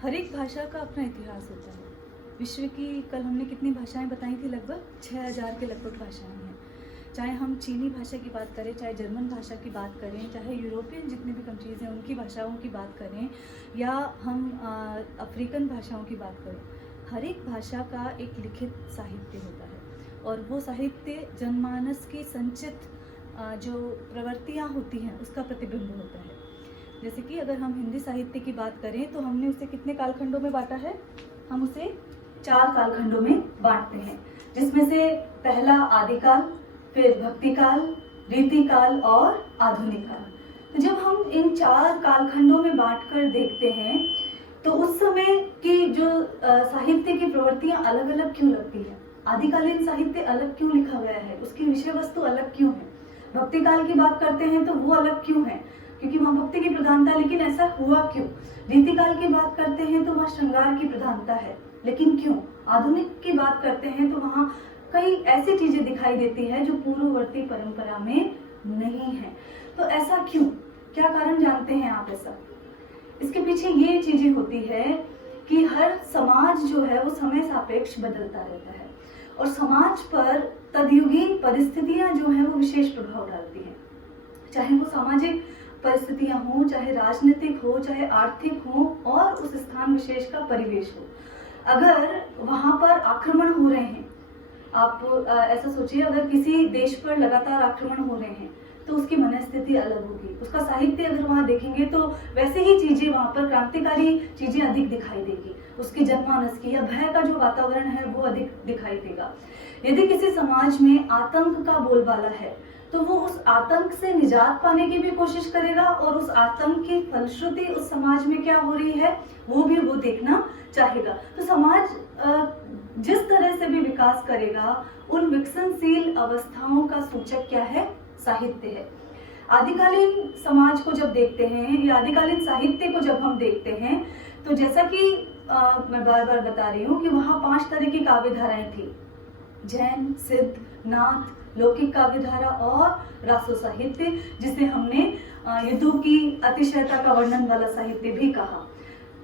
हर एक भाषा का अपना इतिहास होता है। विश्व की कल हमने कितनी भाषाएं बताई थी? लगभग 6000 के लगभग भाषाएं हैं। चाहे हम चीनी भाषा की बात करें, चाहे जर्मन भाषा की बात करें, चाहे यूरोपियन जितनी भी कंट्रीज़ हैं उनकी भाषाओं की बात करें, या हम अफ्रीकन भाषाओं की बात करें, हर एक भाषा का एक लिखित साहित्य होता है और वो साहित्य जनमानस की संचित जो प्रवृत्तियाँ होती हैं उसका प्रतिबिंब होता है। जैसे कि अगर हम हिंदी साहित्य की बात करें तो हमने उसे कितने कालखंडों में बांटा है? हम उसे 4 कालखंडों में बांटते हैं, जिसमें से पहला आदिकाल, फिर भक्तिकाल, रीतिकाल और आधुनिक काल। तो जब हम इन 4 कालखंडों में बांटकर देखते हैं तो उस समय की जो साहित्य की प्रवृत्तियां अलग अलग क्यों लगती है? आदिकालीन साहित्य अलग क्यों लिखा गया है? उसकी विषय वस्तु अलग क्यों है? भक्तिकाल की बात करते हैं तो वो अलग क्यों है? क्योंकि वहाँ भक्ति की प्रधानता, लेकिन ऐसा हुआ क्यों? रीतिकाल की बात करते हैं तो वहाँ श्रृंगार की प्रधानता है, लेकिन क्यों? आधुनिक की बात करते हैं तो वहाँ कई ऐसी चीजें दिखाई देती है जो पूर्ववर्ती परंपरा में नहीं है। तो ऐसा क्यों? क्या कारण जानते हैं आप ऐसा? इसके पीछे ये चीजें होती है कि हर समाज जो है वो समय सापेक्ष बदलता रहता है और समाज पर तदयुगीन परिस्थितियां जो है वो विशेष प्रभाव डालती हैं। चाहे वो सामाजिक परिस्थितियां हो, चाहे राजनीतिक हो, चाहे आर्थिक हो, और उस स्थान विशेष का परिवेश हो। अगर वहां पर आक्रमण हो रहे हैं, आप ऐसा सोचिए, अगर किसी देश पर लगातार आक्रमण हो रहे हैं तो उसकी मनस्थिति अलग होगी। उसका साहित्य अगर वहां देखेंगे तो वैसे ही चीजें वहां पर क्रांतिकारी चीजें अधिक दिखाई देगी। उसकी जनमानस की या भय का जो वातावरण है वो अधिक दिखाई देगा। यदि किसी समाज में आतंक का बोलबाला है तो वो उस आतंक से निजात पाने की भी कोशिश करेगा और उस आतंक की फलश्रुति उस समाज में क्या हो रही है वो भी वो देखना चाहेगा। तो समाज जिस तरह से भी विकास करेगा, उन विकसनशील अवस्थाओं का सूचक क्या है? साहित्य है। आदिकालीन समाज को जब देखते हैं या आदिकालीन साहित्य को जब हम देखते हैं तो जैसा कि मैं बार बार बता रही हूँ कि वहाँ 5 तरह की काव्य धाराएं थी: जैन, सिद्ध, नाथ, लौकिक काव्यधारा और रासो साहित्य, जिसे हमने युद्धों की अतिशयता का वर्णन वाला साहित्य भी कहा।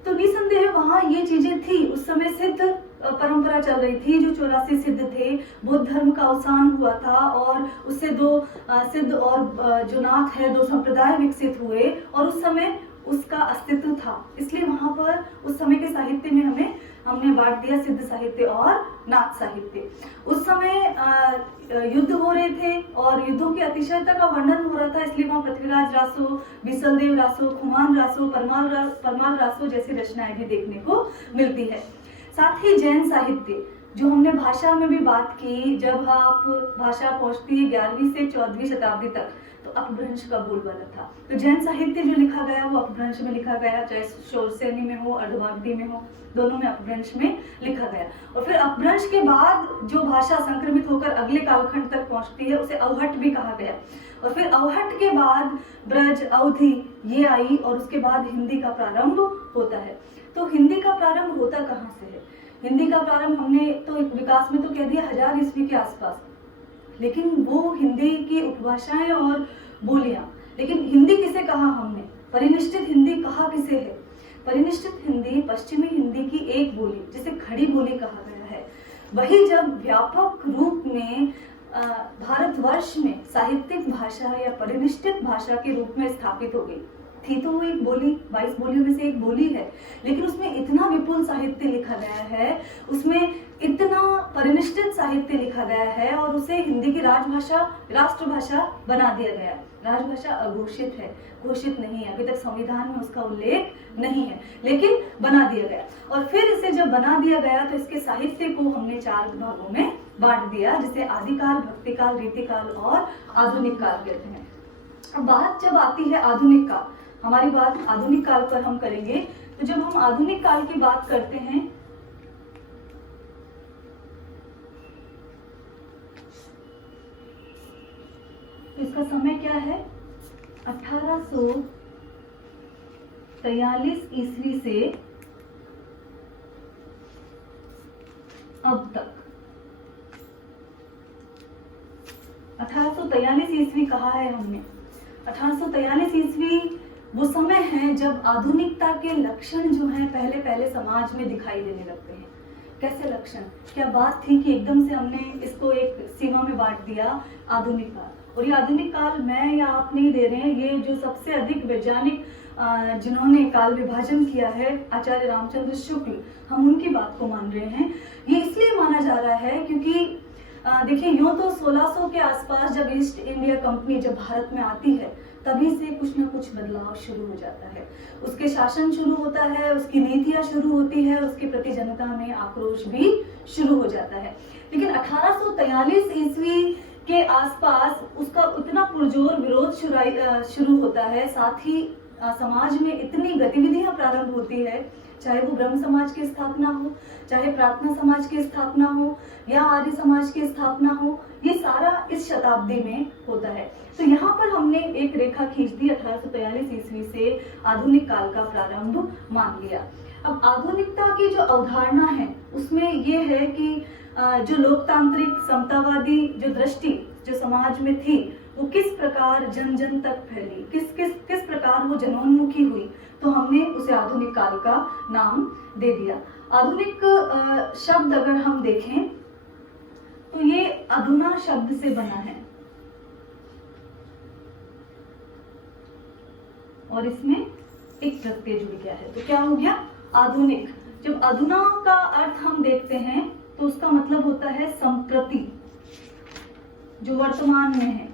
तो निसंदेह वहाँ ये चीजें थी। उस समय सिद्ध परंपरा चल रही थी, जो 84 सिद्ध थे। बौद्ध धर्म का अवसान हुआ था और उससे 2 सिद्ध और जो नाथ है 2 संप्रदाय विकसित हुए और उस समय उसका अस्तित्व था। इसलिए वहां पर उस समय के साहित्य में हमने बांट दिया सिद्ध साहित्य और नाथ साहित्य। उस समय युद्ध हो रहे थे और युद्धों की अतिशयता का वर्णन हो रहा था, इसलिए वहाँ पृथ्वीराज रासो, बिसलदेव रासो, खुमान रासो, परमाल रासो जैसी रचनाएं भी देखने को मिलती है। साथ ही जैन साहित्य, जो हमने भाषा में भी बात की, जब आप भाषा पहुंचती है 11वीं से 14वीं शताब्दी तक तो अपभ्रंश का बोलबाला था। तो जैन साहित्य जो लिखा गया वो अपभ्रंश में लिखा गया, चाहे शोरसेनी में हो, अर्धवागधी में हो, दोनों में अपभ्रंश में लिखा गया। और फिर अपभ्रंश के बाद जो भाषा संक्रमित होकर अगले कालखंड तक पहुंचती है उसे अवहट भी कहा गया। और फिर अवहट के बाद ब्रज, अवधी ये आई और उसके बाद हिंदी का प्रारंभ होता है। तो हिंदी का प्रारंभ होता कहाँ से है? हिंदी का प्रारंभ हमने तो विकास में तो कह दिया 1000 ईस्वी के आसपास, लेकिन वो हिंदी की उपभाषाएं और बोलियां, लेकिन हिंदी किसे कहा हमने? परिनिष्ठित हिंदी कहा किसे है? परिनिष्ठित हिंदी पश्चिमी हिंदी की एक बोली, जिसे खड़ी बोली कहा गया है, वही जब व्यापक रूप में भारतवर्ष में साहित्यिक भाषा या परिनिष्ठित भाषा के रूप में स्थापित हो गई थी, तो वो एक बोली 22 बोलियों में से एक बोली है, लेकिन उसमें इतना विपुल साहित्य लिखा गया है, उसमें इतना परिनिष्ठित साहित्य लिखा गया है और उसे हिंदी की राजभाषा, राष्ट्रभाषा बना दिया गया। राजभाषा अघोषित है, घोषित नहीं है, अभी तक संविधान में उसका उल्लेख नहीं है, लेकिन बना दिया गया। और फिर इसे जब बना दिया गया तो इसके साहित्य को हमने 4 भागों में बांट दिया, जिसे आदिकाल, भक्तिकाल, रीतिकाल और आधुनिक काल कहते हैं। अब बात जब आती है आधुनिक काल, हमारी बात आधुनिक काल पर हम करेंगे। तो जब हम आधुनिक काल की बात करते हैं तो इसका समय क्या है? 1843 ईस्वी से अब तक। 1843 ईस्वी कहा है हमने। 1843 ईस्वी वो समय है जब आधुनिकता के लक्षण जो हैं पहले पहले समाज में दिखाई देने लगते हैं। कैसे लक्षण? क्या बात थी कि एकदम से हमने इसको एक सीमा में बांट दिया, आधुनिक काल। और ये आधुनिक काल मैं या आप नहीं दे रहे हैं, ये जो सबसे अधिक वैज्ञानिक जिन्होंने काल विभाजन किया है, आचार्य रामचंद्र शुक्ल, हम उनकी बात को मान रहे हैं। ये इसलिए माना जा रहा है क्योंकि देखिए, यूँ तो 1600 के आसपास जब ईस्ट इंडिया कंपनी जब भारत में आती है, तभी से कुछ ना कुछ बदलाव शुरू हो जाता है। उसके शासन शुरू होता है, उसकी नीतियां शुरू होती है, उसके प्रति जनता में आक्रोश भी शुरू हो जाता है। लेकिन 1843 ईस्वी के आसपास उसका उतना पुरजोर विरोध शुरू होता है, साथ ही समाज में इतनी गतिविधियां प्रारंभ होती है, चाहे वो ब्रह्म समाज की स्थापना हो, चाहे प्रार्थना समाज की स्थापना हो, या आर्य समाज की स्थापना हो, ये सारा इस शताब्दी में होता है। तो यहाँ पर हमने एक रेखा खींच दी, 1843 ईस्वी से आधुनिक काल का प्रारंभ मान लिया। अब आधुनिकता की जो अवधारणा है उसमें ये है कि जो लोकतांत्रिक समतावादी जो दृष्टि जो समाज में थी, वो किस प्रकार जन जन तक फैली, किस प्रकार वो जनोन्मुखी हुई, तो हमने उसे आधुनिक काल का नाम दे दिया। आधुनिक शब्द अगर हम देखें तो ये अधुना शब्द से बना है और इसमें एक प्रत्यय जुड़ गया है, तो क्या हो गया? आधुनिक। जब अधुना का अर्थ हम देखते हैं तो उसका मतलब होता है संप्रति, जो वर्तमान में है,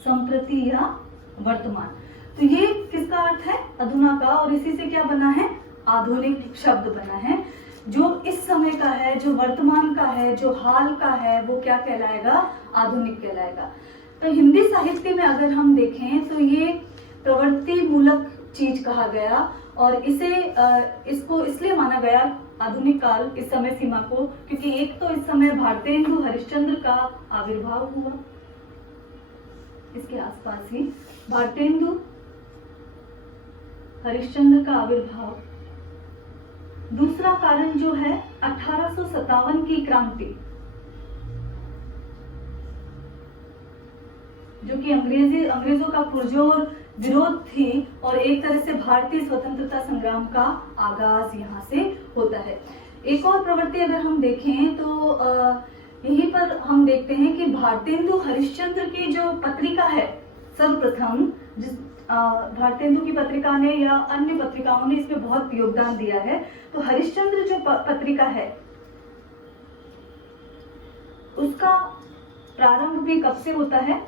संप्रति या वर्तमान। तो ये किसका अर्थ है? अधुना का, और इसी से क्या बना है? आधुनिक शब्द बना है। जो इस समय का है, जो वर्तमान का है, जो हाल का है, वो क्या कहलाएगा? आधुनिक कहलाएगा। तो हिंदी साहित्य में अगर हम देखें तो ये प्रवृत्ति मूलक चीज कहा गया, और इसको इसलिए माना गया आधुनिक काल, इस समय सीमा को, क्योंकि एक तो इस समय भारतेंदु हरिश्चंद्र का आविर्भाव हुआ, इसके आसपास ही भारतेंदु हरिश्चंद्र का आविर्भाव। दूसरा कारण जो है 1857 की क्रांति, जो कि अंग्रेजों का पुरजोर विरोध थी, और एक तरह से भारतीय स्वतंत्रता संग्राम का आगाज यहाँ से होता है। एक और प्रवृत्ति अगर हम देखें तो यहीं पर हम देखते हैं कि भारतेंदु हरिश्चंद्र की जो पत्रिका है, सर्वप्रथम जिस भारतेंदु की पत्रिका ने या अन्य पत्रिकाओं ने इसमें बहुत योगदान दिया है। तो हरिश्चंद्र जो पत्रिका है उसका प्रारंभ भी कब से होता है?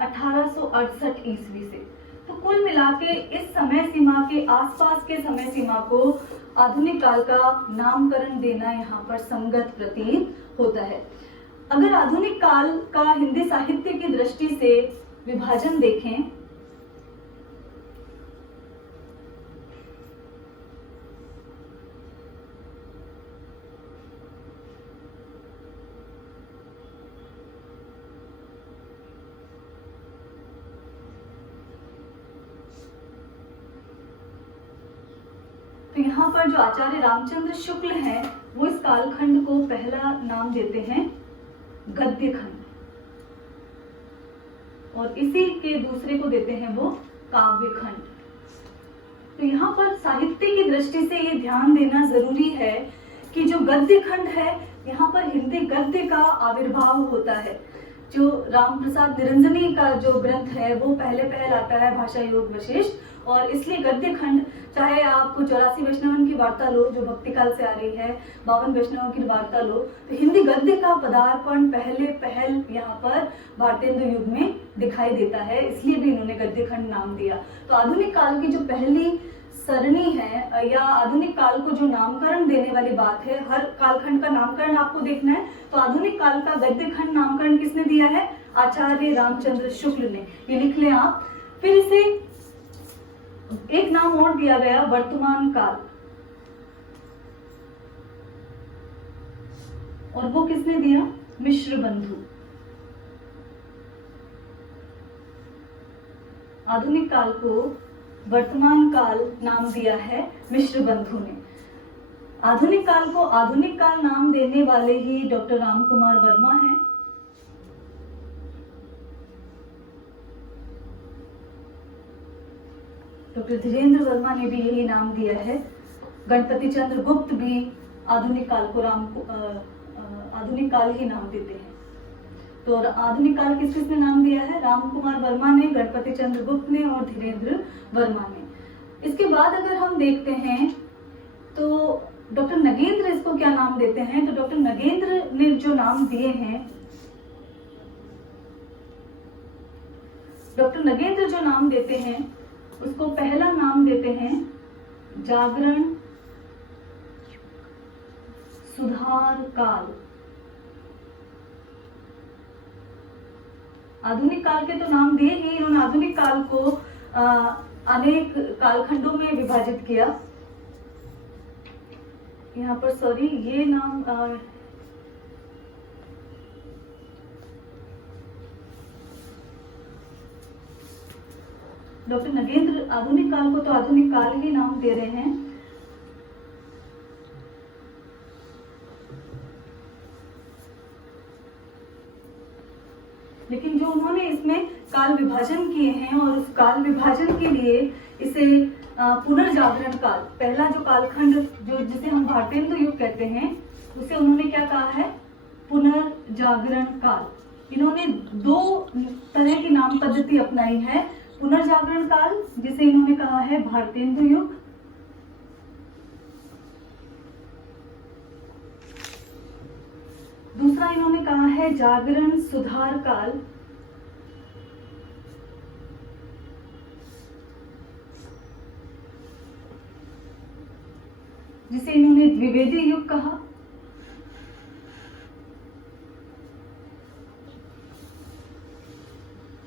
1868 ईस्वी से। तो कुल मिलाके इस समय सीमा के आसपास के समय सीमा को आधुनिक काल का नामकरण देना यहाँ पर संगत प्रतीत होता है। अगर आधुनिक काल का हिंदी साहित्य की दृष्टि से विभाजन देखें तो यहाँ पर जो आचार्य रामचंद्र शुक्ल हैं, वो इस कालखंड को पहला नाम देते हैं गद्य खंड, और इसी के दूसरे को देते हैं वो काव्य खंड। तो यहाँ पर साहित्य की दृष्टि से ये ध्यान देना जरूरी है कि जो गद्य खंड है, यहाँ पर हिंदी गद्य का आविर्भाव होता है। जो राम प्रसाद निरंजनी का जो ग्रंथ है वो पहले आता है, भाषा योग वशिष्ठ, और इसलिए गद्य खंड, चाहे आप 84 वैष्णवन की वार्ता लो जो भक्ति काल से आ रही है, 52 वैष्णवों की वार्ता लो, तो हिंदी गद्य का पदार्पण पहल यहाँ पर भारतेंदु युग में दिखाई देता है, इसलिए भी इन्होंने गद्य खंड नाम दिया। तो आधुनिक काल की जो पहली सरणी है या आधुनिक काल को जो नामकरण देने वाली बात है, हर कालखंड का नामकरण आपको देखना है, तो आधुनिक काल का गद्य खंड नामकरण किसने दिया है? आचार्य रामचंद्र शुक्ल ने। ये लिख लें आप। फिर इसे एक नाम और दिया गया, वर्तमान काल, और वो किसने दिया? मिश्र बंधु। आधुनिक काल को वर्तमान काल नाम दिया है मिश्र बंधु ने। आधुनिक काल को आधुनिक काल नाम देने वाले ही डॉक्टर राम कुमार वर्मा हैं। डॉक्टर धीरेन्द्र वर्मा ने भी यही नाम दिया है। गणपति चंद्र गुप्त भी आधुनिक काल को आधुनिक काल ही नाम देते हैं। तो आधुनिक काल किस किसने नाम दिया है? राम कुमार वर्मा ने, गणपति चंद्र गुप्त ने और धीरेन्द्र वर्मा ने। इसके बाद अगर हम देखते हैं तो डॉक्टर नगेंद्र इसको क्या नाम देते हैं? तो डॉक्टर नगेंद्र ने जो नाम दिए हैं, डॉक्टर नगेंद्र जो नाम देते हैं उसको पहला नाम देते हैं जागरण सुधार काल। आधुनिक काल के तो नाम दिए ही, इन्होंने आधुनिक काल को अनेक कालखंडों में विभाजित किया। यहाँ पर सॉरी ये नाम डॉक्टर नगेंद्र आधुनिक काल को तो आधुनिक काल ही नाम दे रहे हैं। लेकिन जो उन्होंने इसमें काल विभाजन किए हैं और उस काल विभाजन के लिए इसे पुनर्जागरण काल, पहला जो कालखंड जो जिसे हम भारतेंदु युग कहते हैं, उसे उन्होंने क्या कहा है? पुनर्जागरण काल। इन्होंने दो तरह की नाम पद्धति अपनाई है। पुनर्जागरण काल जिसे इन्होंने कहा है भारतेंदु युग, दूसरा इन्होंने कहा है जागरण सुधार काल, जिसे इन्होंने द्विवेदी युग कहा।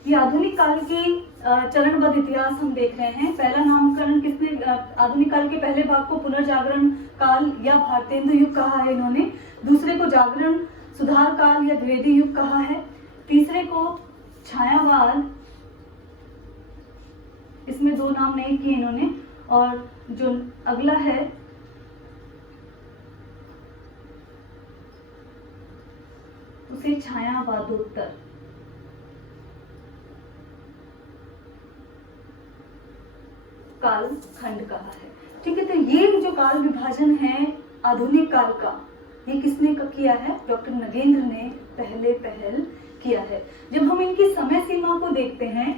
ये आधुनिक काल की चरणबद्ध इतिहास हम देख रहे हैं। पहला नामकरण किसने? आधुनिक काल के पहले भाग को पुनर्जागरण काल या भारतेंदु युग कहा है इन्होंने। दूसरे को जागरण सुधार काल या द्विवेदी युग कहा है। तीसरे को छायावाद, इसमें दो नाम नहीं किए इन्होंने। और जो अगला है उसे छायावादोत्तर। काल खंड कहा है। ठीक है, तो ये जो काल विभाजन है आधुनिक काल का, ये किसने किया है? डॉक्टर नगेंद्र ने पहल किया है। जब हम इनकी समय सीमा को देखते हैं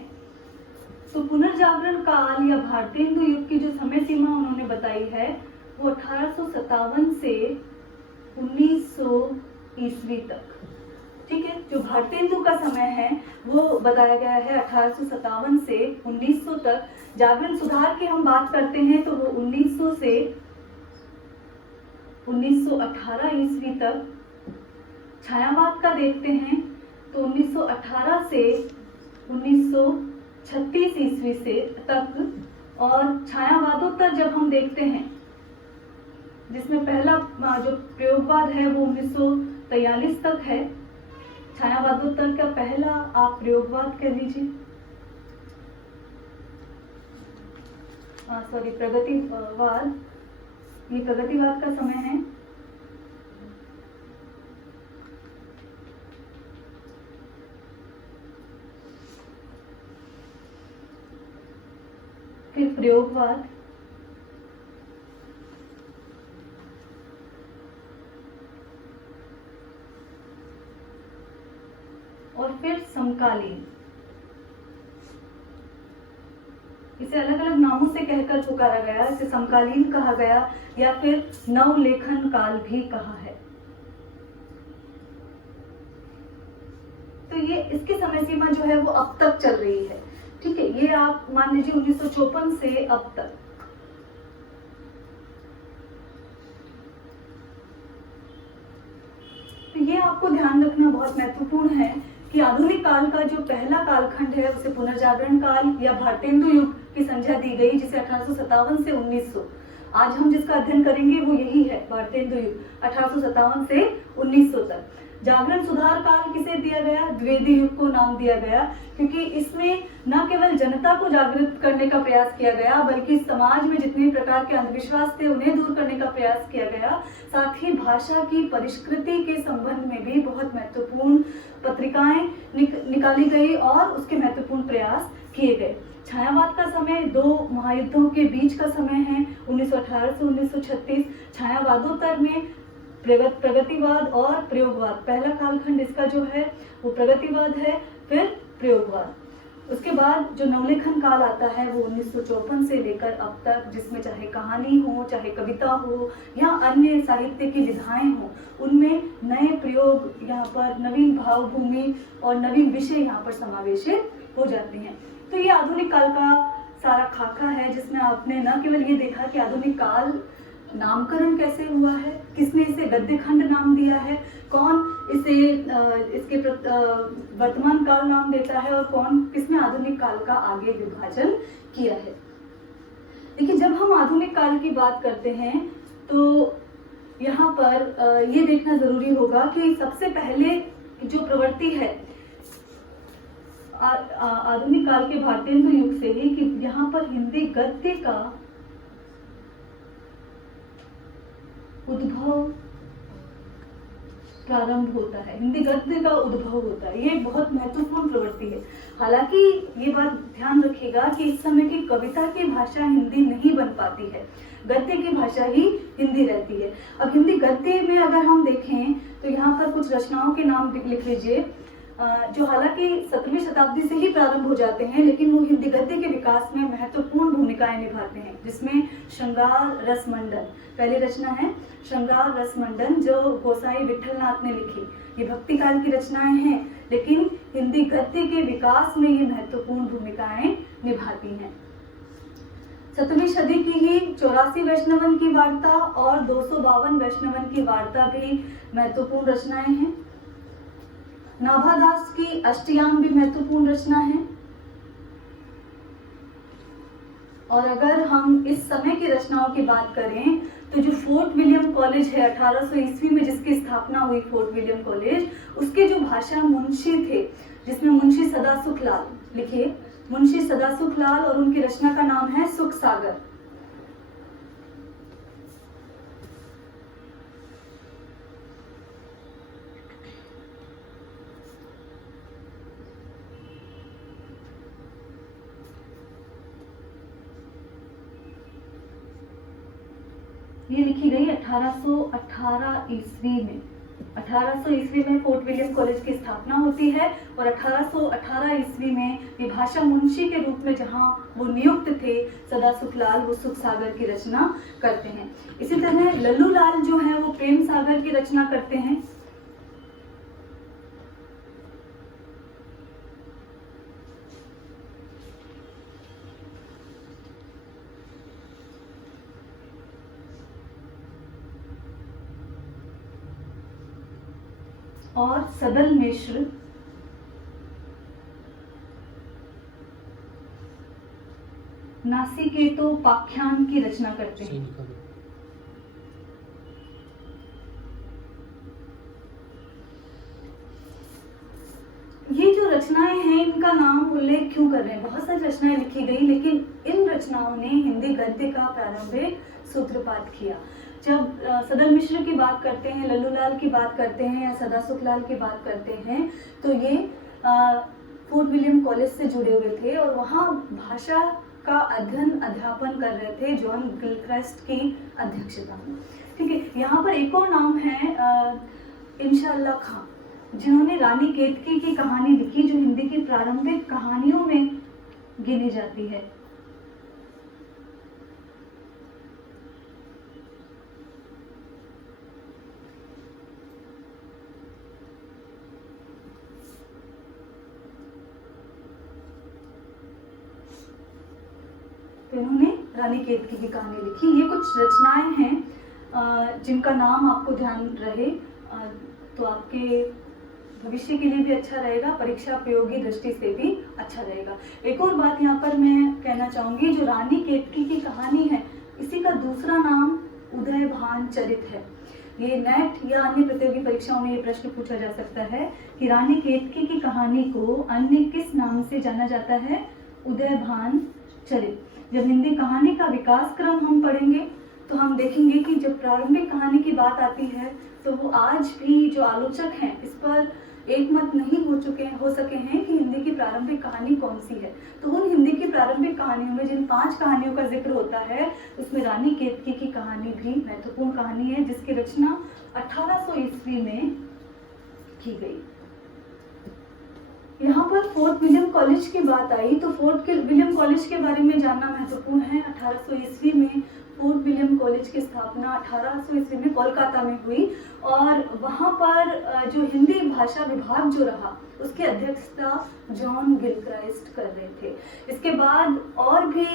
तो पुनर्जागरण काल या भारतेंदु युग की जो समय सीमा उन्होंने बताई है वो 1857 से 1900 ईस्वी तक। ठीक है, जो भारतेंदु का समय है वो बताया गया है 1857 से 1900 तक। जागरण सुधार की हम बात करते हैं तो वो 1900 से 1918 ईस्वी तक। छायावाद का देखते हैं तो 1918 से 1936 ईस्वी से तक। और छायावादोत्तर जब हम देखते हैं, जिसमें पहला जो प्रयोगवाद है वो 1943 तक है। छायावादोत्तर का पहला आप प्रयोगवाद कर लीजिए, सॉरी प्रगतिवाद, ये प्रगतिवाद का समय है। फिर प्रयोगवाद, और फिर समकालीन। इसे अलग अलग नामों से कहकर पुकारा गया। इसे समकालीन कहा गया या फिर नवलेखन काल भी कहा है। तो ये इसकी समय सीमा जो है वो अब तक चल रही है। ठीक है, ये आप मान लीजिए 1954 से अब तक। तो ये आपको ध्यान रखना बहुत महत्वपूर्ण है कि आधुनिक काल का जो पहला कालखंड है उसे पुनर्जागरण काल या भारतेंदु युग की संज्ञा दी गई, जिसे 1857 से 1900। आज हम जिसका अध्ययन करेंगे वो यही है, भारतेंदु युग 1857 से 1900 तक। जागरण सुधार काल किसे दिया गया? द्विवेदी युग को नाम दिया गया, क्योंकि इसमें न केवल जनता को जागृत करने का प्रयास किया गया बल्कि समाज में जितने प्रकार के अंधविश्वास थे उन्हें दूर करने का प्रयास किया गया। साथ ही भाषा की परिष्कृति के संबंध में भी बहुत महत्वपूर्ण पत्रिकाएं निकाली गई और उसके महत्वपूर्ण प्रयास किए गए। छायावाद का समय दो महायुद्धों के बीच का समय है, 1918 से 1936। छायावादोत्तर में प्रगतिवाद और प्रयोगवाद, पहला कालखंड इसका जो है वो प्रगतिवाद है, फिर प्रयोगवाद। उसके बाद जो नवलेखन काल आता है वो 1954 से लेकर अब तक, जिसमें चाहे कहानी हो, चाहे कविता हो या अन्य साहित्य की विधाएं हो, उनमें नए प्रयोग, यहाँ पर नवीन भावभूमि और नवीन विषय यहाँ पर समावेशित हो जाते हैं। तो ये आधुनिक काल का सारा खाका है, जिसमें आपने न केवल ये देखा कि आधुनिक काल नामकरण कैसे हुआ है, किसने इसे गद्य खंड नाम दिया है, कौन इसे इसके वर्तमान काल नाम देता है और कौन किसने आधुनिक काल का आगे विभाजन किया है। देखिए, जब हम आधुनिक काल की बात करते हैं तो यहाँ पर ये देखना जरूरी होगा कि सबसे पहले जो प्रवृत्ति है आधुनिक काल के भारतेंदु युग से ही, कि यहाँ पर हिंदी गद्य का उद्भव प्रारंभ होता है, हिंदी गद्य का उद्भव होता है। ये बहुत महत्वपूर्ण प्रवृत्ति है। हालांकि ये बात ध्यान रखिएगा कि इस समय की कविता की भाषा हिंदी नहीं बन पाती है, गद्य की भाषा ही हिंदी रहती है। अब हिंदी गद्य में अगर हम देखें तो यहाँ पर कुछ रचनाओं के नाम लिख लीजिए, जो हालांकि 17वीं शताब्दी से ही प्रारंभ हो जाते हैं, लेकिन वो हिंदी गद्य के विकास में महत्वपूर्ण भूमिकाएं निभाते हैं, जिसमें श्रृंगार रसमंडन पहली रचना है। श्रृंगार रसमंडन जो गोसाई विठलनाथ ने लिखी, ये भक्ति काल की रचनाएं हैं, लेकिन हिंदी गद्य के विकास में ये महत्वपूर्ण भूमिकाएं निभाती हैं। 17वीं सदी की ही 84 वैष्णवन की वार्ता और 252 वैष्णवन की वार्ता भी महत्वपूर्ण रचनाएं हैं। नाभादास की अष्टयाम भी महत्वपूर्ण रचना है। और अगर हम इस समय की रचनाओं की बात करें तो जो फोर्ट विलियम कॉलेज है 1800 ईस्वी में जिसकी स्थापना हुई, फोर्ट विलियम कॉलेज, उसके जो भाषा मुंशी थे, जिसमें मुंशी सदासुखलाल, लिखिए मुंशी सदासुखलाल, और उनकी रचना का नाम है सुख सागर। ये लिखी गई 1818 ईस्वी में। 1800 ईस्वी में फोर्ट विलियम कॉलेज की स्थापना होती है और 1818 ईस्वी में ये भाषा मुंशी के रूप में जहां वो नियुक्त थे सदासुखलाल, वो सुख सागर की रचना करते हैं। इसी तरह लल्लू लाल जो है वो प्रेम सागर की रचना करते हैं। और सदल मिश्र नासिकेतो पाख्यान की रचना करते हैं। ये जो रचनाएं हैं इनका नाम उल्लेख क्यों कर रहे हैं? बहुत सारी रचनाएं लिखी गई, लेकिन इन रचनाओं ने हिंदी गद्य का प्रारंभिक सूत्रपात किया। जब सदल मिश्र की बात करते हैं, लल्लूलाल की बात करते हैं या सदासुखलाल की बात करते हैं, तो ये फोर्ट विलियम कॉलेज से जुड़े हुए थे और वहाँ भाषा का अध्ययन अध्यापन कर रहे थे जॉन गिलक्रास्ट की अध्यक्षता में। ठीक है, यहाँ पर एक और नाम है इंशाअल्लाह खां, जिन्होंने रानी केतकी की कहानी लिखी, जो हिंदी की प्रारंभिक कहानियों में गिनी जाती है। तो इन्होंने रानी केतकी की कहानी लिखी। ये कुछ रचनाएं हैं जिनका नाम आपको ध्यान रहे तो आपके भविष्य के लिए भी अच्छा रहेगा, परीक्षा प्रयोगी दृष्टि से भी अच्छा रहेगा। एक और बात यहाँ पर मैं कहना चाहूंगी, जो रानी केतकी की कहानी है इसी का दूसरा नाम उदयभान चरित है। ये नेट या अन्य प्रतियोगी परीक्षाओं में ये प्रश्न पूछा जा सकता है कि रानी केतकी की कहानी को अन्य किस नाम से जाना जाता है? उदयभान चरित। जब हिंदी कहानी का विकास क्रम हम पढ़ेंगे तो हम देखेंगे कि जब प्रारंभिक कहानी की बात आती है तो वो आज भी जो आलोचक हैं इस पर एक मत नहीं हो सके हैं कि हिंदी की प्रारंभिक कहानी कौन सी है। तो उन हिंदी की प्रारंभिक कहानियों में जिन 5 कहानियों का जिक्र होता है, उसमें रानी केतकी की कहानी भी महत्वपूर्ण कहानी है, जिसकी रचना 1800 ईस्वी में की गई। यहाँ पर फोर्ट विलियम कॉलेज की बात आई तो फोर्ट विलियम कॉलेज के बारे में जानना महत्वपूर्ण है। 1800 ईस्वी में फोर्ट विलियम कॉलेज की स्थापना 1800 ईस्वी में कोलकाता में हुई और वहाँ पर जो हिंदी भाषा विभाग जो रहा उसकी अध्यक्षता जॉन गिलक्राइस्ट कर रहे थे। इसके बाद और भी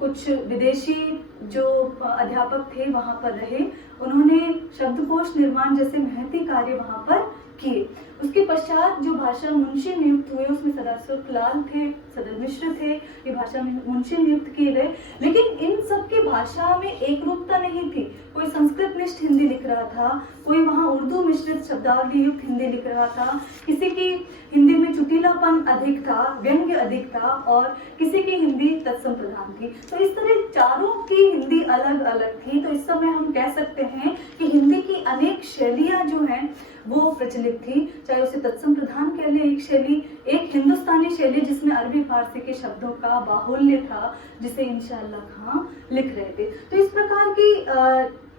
कुछ विदेशी जो अध्यापक थे वहाँ पर रहे, उन्होंने शब्दकोश निर्माण जैसे महती कार्य वहाँ पर किए। उसके पश्चात जो भाषा मुंशी नियुक्त हुए उसमें सदाशिव लाल थे, सदर मिश्र थे, ये भाषा मुंशी नियुक्त किए गए। लेकिन इन सब की भाषा में एक रूपता नहीं थी। कोई संस्कृत निष्ठ हिंदी लिख रहा था, कोई वहाँ उर्दू मिश्रित शब्दावली युक्त हिंदी लिख रहा था, किसी की हिंदी में चुटीलापन अधिक था, व्यंग्य अधिक था और किसी की हिंदी तत्सम प्रधान थी। तो इस तरह चारों की हिंदी अलग अलग थी। तो इस समय हम कह सकते हैं कि हिंदी की अनेक शैलियाँ जो हैं वो प्रचलित थी, चाहे उसे तत्सम प्रधान कह लें एक शैली, एक हिंदुस्तानी शैली जिसमें अरबी फारसी के शब्दों का बाहुल्य था, जिसे इंशाअल्लाह खां लिख रहे थे। तो इस प्रकार की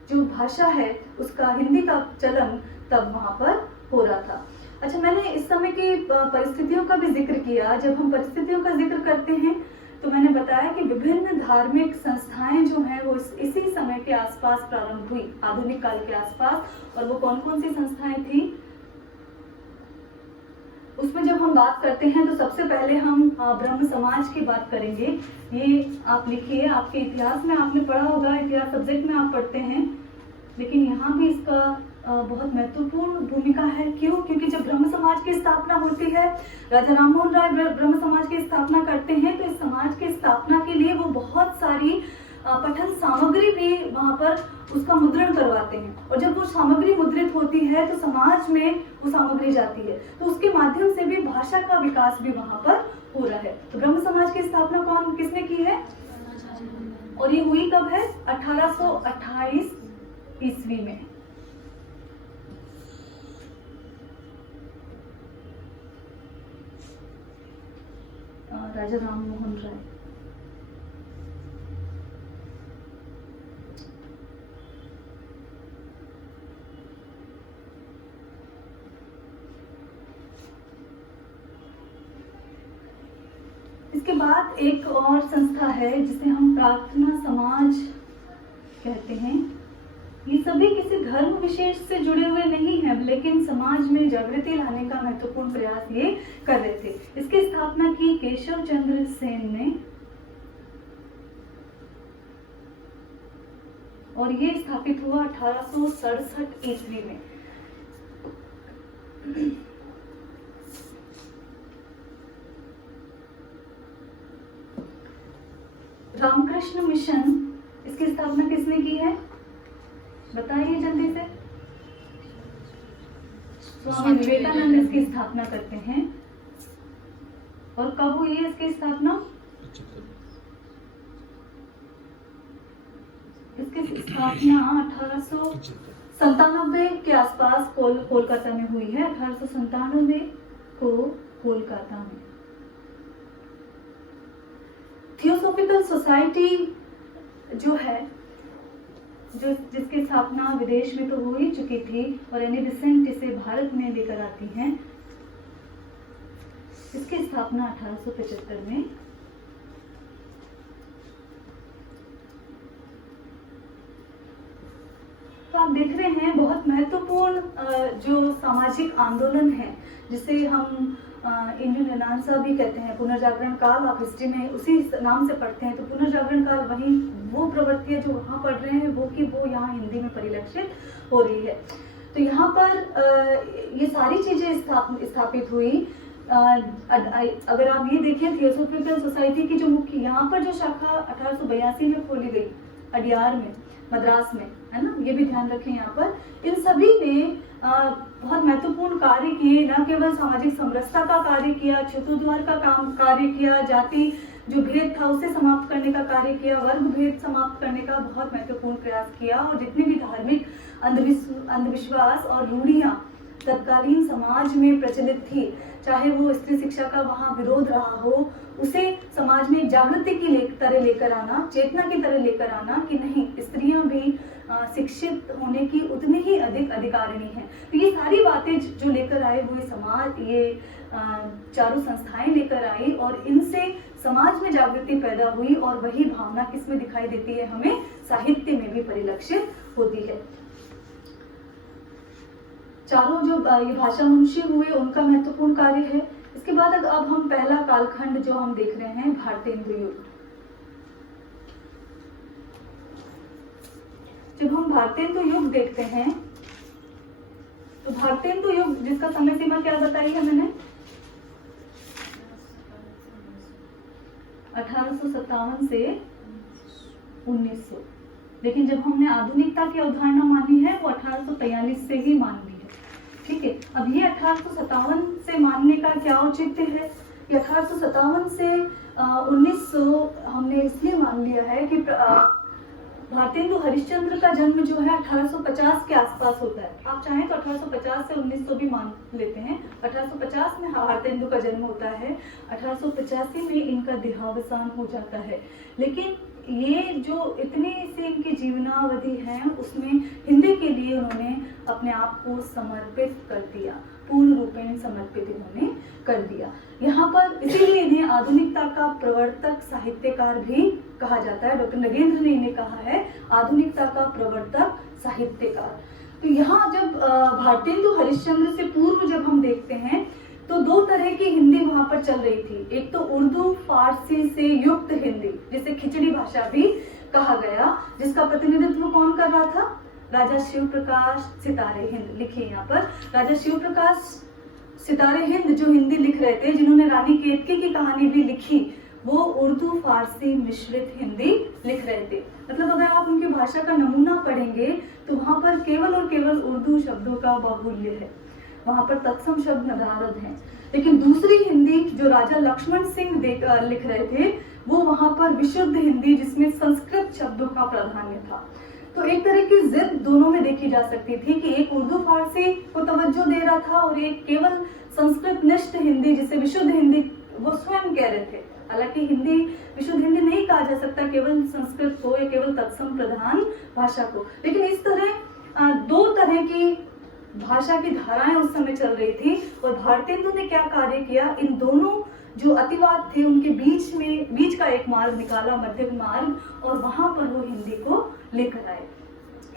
जो भाषा है उसका हिंदी का चलन तब वहाँ पर हो रहा था। अच्छा, मैंने इस समय की परिस्थितियों का भी जिक्र किया। जब हम परिस्थितियों का जिक्र करते हैं तो मैंने बताया कि विभिन्न धार्मिक संस्थाएं जो हैं वो इसी समय के आसपास प्रारंभ हुई, आधुनिक काल के आसपास। और वो कौन कौन सी संस्थाएं थी उसमें जब हम बात करते हैं तो सबसे पहले हम ब्रह्म समाज की बात करेंगे। ये आप लिखिए, आपके इतिहास में आपने पढ़ा होगा, इतिहास सब्जेक्ट में आप पढ़ते हैं, लेकिन यहाँ भी इसका बहुत महत्वपूर्ण भूमिका है। क्यों? क्योंकि जब ब्रह्म समाज की स्थापना होती है, राजा राममोहन राय ब्रह्म समाज की स्थापना करते हैं, तो इस समाज की स्थापना के लिए वो बहुत सारी पठन सामग्री भी वहाँ पर उसका मुद्रण करवाते हैं। और जब वो सामग्री मुद्रित होती है तो समाज में वो सामग्री जाती है, तो उसके माध्यम से भी भाषा का विकास भी वहाँ पर हो रहा है। तो ब्रह्म समाज की स्थापना किसने की है? और ये हुई कब है? 1828 ईस्वी में। राजा राममोहन राय। इसके बाद एक और संस्था है जिसे हम प्रार्थना समाज कहते हैं। ये सभी किसी धर्म विशेष से जुड़े हुए नहीं हैं, लेकिन समाज में जागृति लाने का महत्वपूर्ण प्रयास ये कर रहे थे। इसकी स्थापना की केशव चंद्र सेन ने और ये स्थापित हुआ 1867 ईस्वी में। रामकृष्ण मिशन, इसकी स्थापना किसने की है? बताइए जल्दी से। स्वामी विवेकानंद इसकी स्थापना करते हैं। और कब हुई है इसकी स्थापना? इसकी स्थापना 1897 के आसपास कोलकाता में हुई है। 1897 को कोलकाता में। थियोसॉफिकल सोसाइटी जो है, जिसकी स्थापना विदेश में तो हो ही चुकी थी और एनी बेसेंट इसे भारत में लेकर आती हैं। इसकी स्थापना 1875 में। तो आप देख रहे हैं बहुत महत्वपूर्ण जो सामाजिक आंदोलन है, जिसे हम इंडियन रेनेसां भी कहते हैं, पुनर्जागरण काल। आप हिस्ट्री में उसी नाम से पढ़ते हैं। तो पुनर्जागरण काल वही वो प्रवृत्ति है जो वहाँ पढ़ रहे हैं, वो कि वो यहाँ हिंदी में परिलक्षित हो रही है। तो यहाँ पर ये सारी चीजें स्थापित हुई। अगर आप ये देखें थियोसॉफिकल सोसाइटी की जो मुख्य यहाँ पर जो शाखा 1882 में खोली गई अडियार में, मद्रास में, है ना, ये भी ध्यान रखें। यहाँ पर इन सभी ने बहुत महत्वपूर्ण कार्य किए। न केवल सामाजिक समरसता का कार्य किया, चतुर्द्वार का कार्य किया, जाति जो भेद था उसे समाप्त करने का कार्य किया, वर्ग भेद समाप्त करने का बहुत महत्वपूर्ण प्रयास किया। और जितने भी धार्मिक अंधविश्वास और रूढ़ियाँ तत्कालीन समाज में प्रचलित थी, चाहे वो स्त्री शिक्षा का वहाँ विरोध रहा हो, उसे समाज में जागृति की तरह लेकर आना, चेतना की तरह लेकर आना कि नहीं, स्त्रियां भी शिक्षित होने की उतनी ही अधिक अधिकारिणी हैं। तो ये सारी बातें जो लेकर आए हुए समाज, ये चारों संस्थाएं लेकर आई और इनसे समाज में जागृति पैदा हुई और वही भावना किसमें दिखाई देती है, हमें साहित्य में भी परिलक्षित होती है। चारों जो ये भाषा मुंशी हुए उनका महत्वपूर्ण कार्य है। इसके बाद अब हम पहला कालखंड जो हम देख रहे हैं, भारतेंदु युग। जब हम भारतेंदु युग देखते हैं तो भारतेंदु युग जिसका समय सीमा क्या बताई है मैंने, 1857 से 1900। लेकिन जब हमने आधुनिकता की अवधारणा मानी है वो 1843 से ही मान ली है। ठीक है, अब ये 1857 से मानने का क्या औचित्य है? ये 1857 से 1900 हमने इसलिए मान लिया है कि भारतेंदु हरिश्चंद्र का जन्म जो है 1850 के आसपास होता है। आप चाहें तो 1850 से 1900 भी मान लेते हैं। 1850 में भारतेंदु का जन्म होता है, 1885 में इनका देहावसान हो जाता है। लेकिन ये जो इतनी सी इनकी जीवनावधि है उसमें हिंदी के लिए उन्होंने अपने आप को समर्पित कर दिया, पूर्ण रूपेण समर्पित इन्होंने कर दिया। यहाँ पर इसीलिए इन्हें आधुनिकता का प्रवर्तक साहित्यकार भी कहा जाता है। डॉक्टर नगेंद्र ने इन्हें कहा है आधुनिकता का प्रवर्तक साहित्यकार। तो यहाँ जब भारतेंदु हरिश्चंद्र से पूर्व जब हम देखते हैं तो दो तरह की हिंदी वहां पर चल रही थी। एक तो उर्दू फारसी से युक्त हिंदी, जिसे खिचड़ी भाषा भी कहा गया, जिसका प्रतिनिधित्व कौन कर रहा था? राजा शिव प्रकाश सितारे हिंद। लिखिए यहाँ पर, राजा शिव प्रकाश सितारे हिंद जो हिंदी लिख रहे थे, जिन्होंने रानी केतकी की कहानी भी लिखी, वो उर्दू फारसी मिश्रित हिंदी लिख रहे थे। मतलब अगर आप उनकी भाषा का नमूना पढ़ेंगे तो वहां पर केवल और केवल उर्दू शब्दों का बाहुल्य है, वहां पर तत्सम शब्द नदारद हैं। लेकिन दूसरी हिंदी जो राजा लक्ष्मण सिंह लिख रहे थे, वो वहां पर विशुद्ध हिंदी जिसमें संस्कृत शब्दों का प्राधान्य था। तो एक तरह की जिद दोनों में देखी जा सकती थी कि एक उर्दू फारसी को तवज्जो दे रहा था और एक केवल संस्कृत निष्ठ हिंदी जिसे विशुद्ध हिंदी वो स्वयं कह रहे थे। हालांकि हिंदी विशुद्ध हिंदी नहीं कहा जा सकता केवल संस्कृत को या केवल तत्सम प्रधान भाषा को। लेकिन इस तरह दो तरह की भाषा की धाराएं उस समय चल रही थी और भारतेंदु ने क्या कार्य किया, इन दोनों जो अतिवाद थे उनके बीच का एक मार्ग निकाला, मध्यम मार्ग, और वहां पर वो हिंदी को लेकर आए।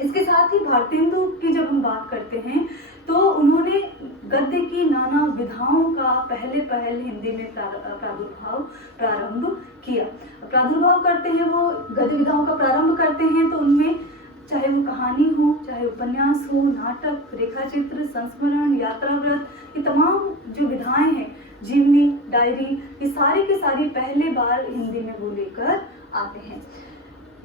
इसके साथ ही भारतेंदु की जब हम बात करते हैं तो उन्होंने गद्य की नाना विधाओं का पहल हिंदी में प्रारंभ किया। प्रादुर्भाव करते हैं वो गद्य विधाओं का प्रारंभ करते हैं तो उनमें चाहे वो कहानी हो, चाहे उपन्यास हो, नाटक, रेखाचित्र, संस्मरण, यात्राव्रत, ये तमाम जो विधाएं हैं, जीवनी, डायरी, ये सारी की सारी पहले बार हिंदी में वो लेकर आते हैं।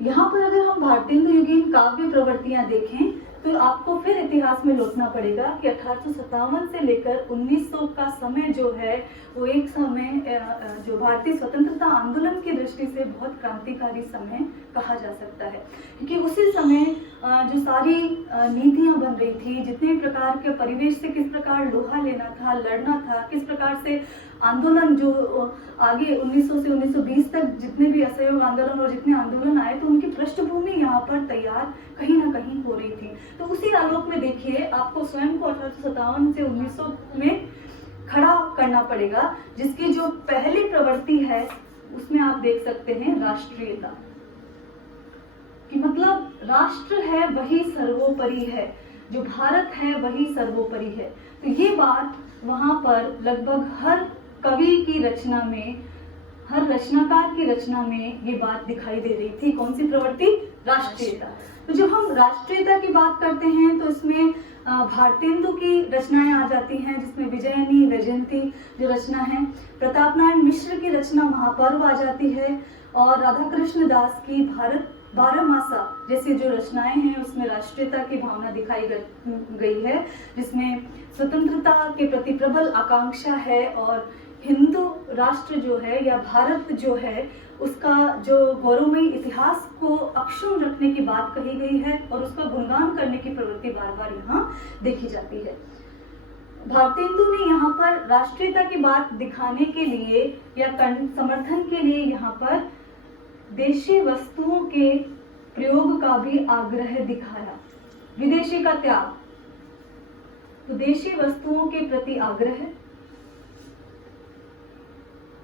यहाँ पर अगर हम भारतेंदु युगीन काव्य प्रवृत्तियां देखें तो आपको फिर इतिहास में लौटना पड़ेगा कि 1857 से लेकर 1900 का समय जो है वो एक समय जो भारतीय स्वतंत्रता आंदोलन की दृष्टि से बहुत क्रांतिकारी समय कहा जा सकता है। क्योंकि उसी समय जो सारी नीतियां बन रही थी, जितने प्रकार के परिवेश से किस प्रकार लोहा लेना था, लड़ना था, किस प्रकार से आंदोलन जो आगे 1900 से 1920 तक जितने भी असहयोग आंदोलन और जितने आंदोलन आए तो उनकी पृष्ठभूमि यहाँ पर तैयार कहीं ना कहीं हो रही थी। तो उसी आलोक में देखिए आपको स्वयं को 1857 से 1900 में खड़ा करना पड़ेगा, जिसकी जो पहली प्रवृत्ति है उसमें आप देख सकते हैं राष्ट्रीयता कि मतलब राष्ट्र है वही सर्वोपरि है, जो भारत है वही सर्वोपरि है। तो ये बात वहां पर लगभग हर कवि की रचना में, हर रचनाकार की रचना में ये बात दिखाई दे रही थी। कौन सी प्रवृत्ति? राष्ट्रीयता। तो जब हम राष्ट्रीयता की बात करते हैं तो इसमें भारतेंदु की रचनाएं आ जाती हैं, जिसमें विजयनी, वैजयंती जो रचना है, प्रताप नारायण मिश्र की रचना महापर्व आ जाती है, और राधा कृष्ण दास की भारत 12 मासा जैसी जो रचनाएं हैं उसमें राष्ट्रीयता की भावना दिखाई गई है, जिसमें स्वतंत्रता के प्रति प्रबल आकांक्षा है और हिंदू राष्ट्र जो है या भारत जो है उसका जो गौरवमयी इतिहास को अक्षुण्ण रखने की बात कही गई है और उसका गुणगान करने की प्रवृत्ति बार बार यहाँ देखी जाती है। भारतेंदु ने यहाँ पर राष्ट्रीयता की बात दिखाने के लिए या समर्थन के लिए यहाँ पर देशी वस्तुओं के प्रयोग का भी आग्रह दिखाया। विदेशी का त्याग, तो देशी वस्तुओं के प्रति आग्रह,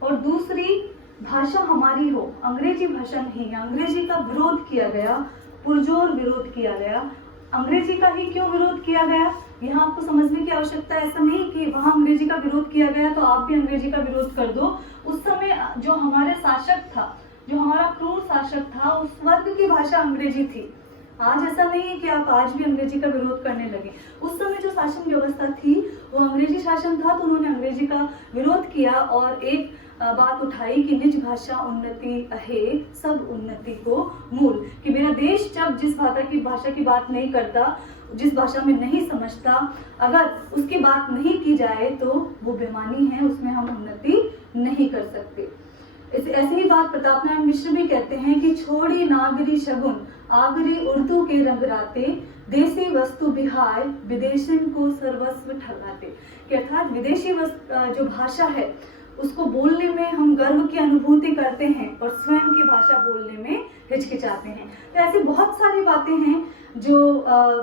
और दूसरी भाषा हमारी हो, अंग्रेजी भाषा नहीं, अंग्रेजी का विरोध किया गया, पुरजोर विरोध किया गया। अंग्रेजी का ही क्यों विरोध किया गया, यहाँ आपको समझने की आवश्यकता है। ऐसा नहीं कि वहां अंग्रेजी का विरोध किया गया तो आप भी अंग्रेजी का विरोध कर दो। उस समय जो हमारे शासक था, जो हमारा क्रूर शासक था, उस वर्ग की भाषा अंग्रेजी थी। आज ऐसा नहीं है कि आप आज भी अंग्रेजी का विरोध करने लगे। उस समय जो शासन व्यवस्था थी वो अंग्रेजी शासन था, तो उन्होंने अंग्रेजी का विरोध किया और एक बात उठाई कि निज भाषा उन्नति अहे सब उन्नति को मूल, कि मेरा देश जब जिस भाषा की बात नहीं करता, जिस भाषा में नहीं समझता, अगर उसकी बात नहीं की जाए तो वो बेमानी है, उसमें हम उन्नति नहीं कर सकते। ऐसे ही बात प्रताप नारायण मिश्र भी कहते हैं कि छोड़ी नागरी शगुन आगरी उर्दू के रंगराते, देसी वस्तु बिहार विदेशन को सर्वस्व ठगाते। अर्थात विदेशी जो भाषा है उसको बोलने में हम गर्व की अनुभूति करते हैं और स्वयं की भाषा बोलने में हिचकिचाते हैं। तो ऐसी बहुत सारी बातें हैं जो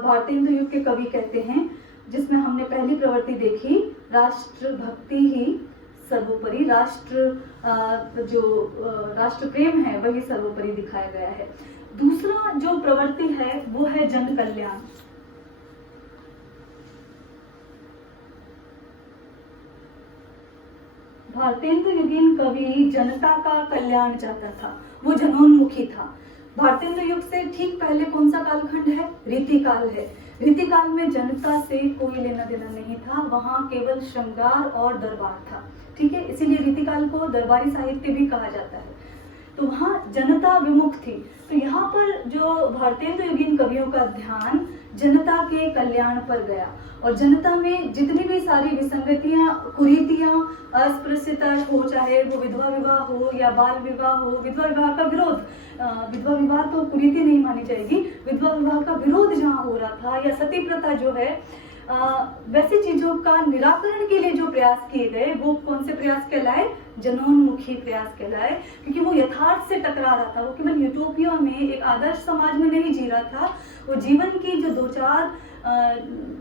भारतेंदु युग के कवि कहते हैं, जिसमें हमने पहली प्रवृत्ति देखी राष्ट्रभक्ति ही सर्वोपरि, राष्ट्र प्रेम है वही सर्वोपरि दिखाया गया है। दूसरा जो प्रवृत्ति है वो है जन कल्याण। भारतेंदु युगीन कवि जनता का कल्याण चाहता था, वो जनोन्मुखी था। भारतेंदु युग से ठीक पहले कौन सा कालखंड है, रीतिकाल है। रीतिकाल में जनता से कोई लेना देना नहीं था, वहां केवल श्रृंगार और दरबार था। ठीक है, इसीलिए रीतिकाल को दरबारी साहित्य भी कहा जाता है। तो वहां जनता विमुख थी। तो यहाँ पर जो भारतेंदु युगीन कवियों का ध्यान जनता के कल्याण पर गया और जनता में जितनी भी सारी विसंगतियां, कुरीतियां, अस्पृश्यता हो, चाहे वो विधवा विवाह हो या बाल विवाह हो, विधवा विवाह का विरोध, विधवा विवाह तो कुरीति नहीं मानी जाएगी, विधवा विवाह का विरोध जहाँ हो रहा था, या सती प्रथा जो है, वैसी चीजों का निराकरण के लिए जो प्रयास किए गए वो कौन से प्रयास कहलाए, जनोन्मुखी प्रयास कहलाए, क्योंकि वो यथार्थ से टकरा रहा था। वो केवल यूटोपिया में, एक आदर्श समाज में नहीं जी रहा था, वो जीवन की जो